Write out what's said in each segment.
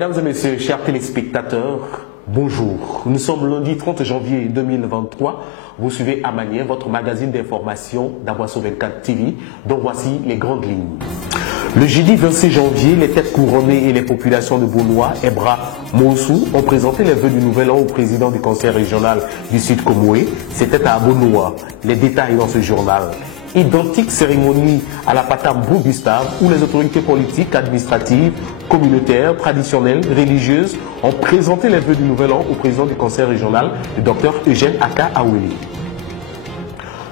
Mesdames et messieurs, chers téléspectateurs, bonjour. Nous sommes lundi 30 janvier 2023. Vous suivez Amanien, votre magazine d'information d'Aboisseau 24 TV, dont voici les grandes lignes. Le jeudi 26 janvier, les têtes couronnées et les populations de Bounoua, Ebra, Moussou ont présenté les vœux du nouvel an au président du conseil régional du Sud Komoué. C'était à Bounoua. Les détails dans ce journal. Identique cérémonie à la Patam Gustave où les autorités politiques, administratives, communautaires, traditionnelles, religieuses ont présenté les vœux du nouvel an au président du conseil régional, le docteur Eugène Aka Aweli.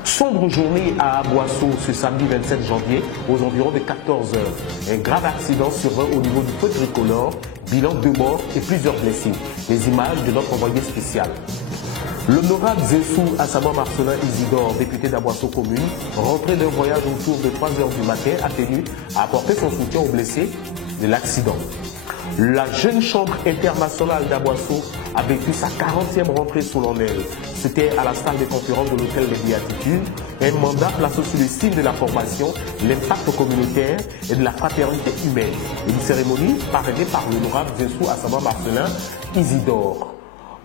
Sombre journée à Aboisseau ce samedi 27 janvier aux environs de 14 h. Un grave accident survint au niveau du feu tricolore, bilan 2 morts et plusieurs blessés. Les images de notre envoyé spécial. L'honorable Zessou Assama Marcelin Isidore, député d'Aboisseau commune, rentré d'un voyage autour de 3 h du matin, a tenu à apporter son soutien aux blessés de l'accident. La jeune chambre internationale d'Aboisseau a vécu sa 40e rentrée solennelle. C'était à la salle de conférence de l'hôtel des Béatitudes, un mandat placé sous le signe de la formation, l'impact communautaire et de la fraternité humaine. Une cérémonie parrainée par l'honorable Zessou Assama Marcelin Isidore.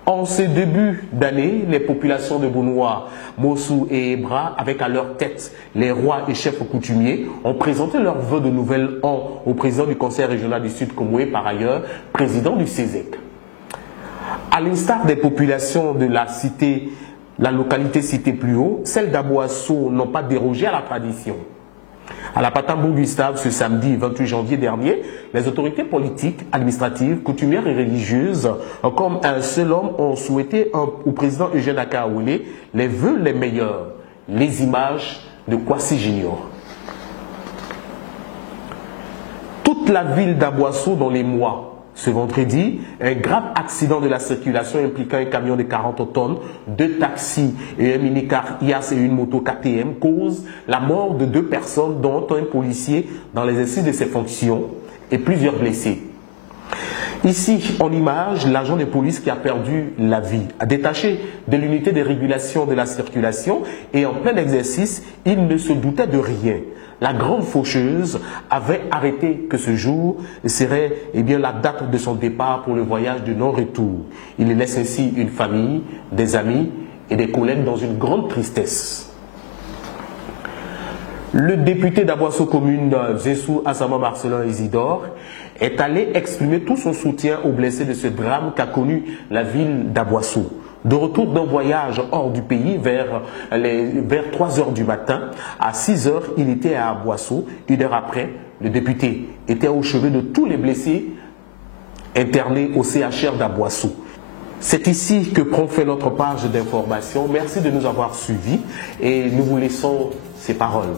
En ce début d'année, les populations de Bounoua, Moussou et Ebra, avec à leur tête les rois et chefs coutumiers, ont présenté leurs vœux de nouvel an au président du conseil régional du Sud Komoué, par ailleurs président du CESEC. À l'instar des populations de la localité citée plus haut, celles d'Aboisseau n'ont pas dérogé à la tradition. À la Patam Gustave, ce samedi 28 janvier dernier, les autorités politiques, administratives, coutumières et religieuses, comme un seul homme, ont souhaité au président Eugène Aka Aweli les vœux les meilleurs. Les images de Kwasi Junior. Toute la ville d'Aboisseau dans les mois. Ce vendredi, un grave accident de la circulation impliquant un camion de 40 tonnes, 2 taxis et un minicar IAS et une moto KTM cause la mort de 2 personnes, dont un policier dans l'exercice de ses fonctions et plusieurs blessés. Ici, en image, l'agent de police qui a perdu la vie, a détaché de l'unité de régulation de la circulation et en plein exercice, il ne se doutait de rien. La grande faucheuse avait arrêté que ce jour serait la date de son départ pour le voyage de non-retour. Il laisse ainsi une famille, des amis et des collègues dans une grande tristesse. Le député d'Aboisseau commune, Zessou Assama Marcelin Isidore, est allé exprimer tout son soutien aux blessés de ce drame qu'a connu la ville d'Aboisseau. De retour d'un voyage hors du pays vers 3 h du matin, à 6 h, il était à Aboisseau. 1 heure après, le député était au chevet de tous les blessés internés au CHR d'Aboisseau. C'est ici que prend fin notre page d'information. Merci de nous avoir suivis et nous vous laissons ces paroles.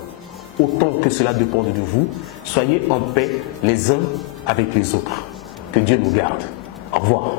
Autant que cela dépend de vous, soyez en paix les uns avec les autres. Que Dieu nous garde. Au revoir.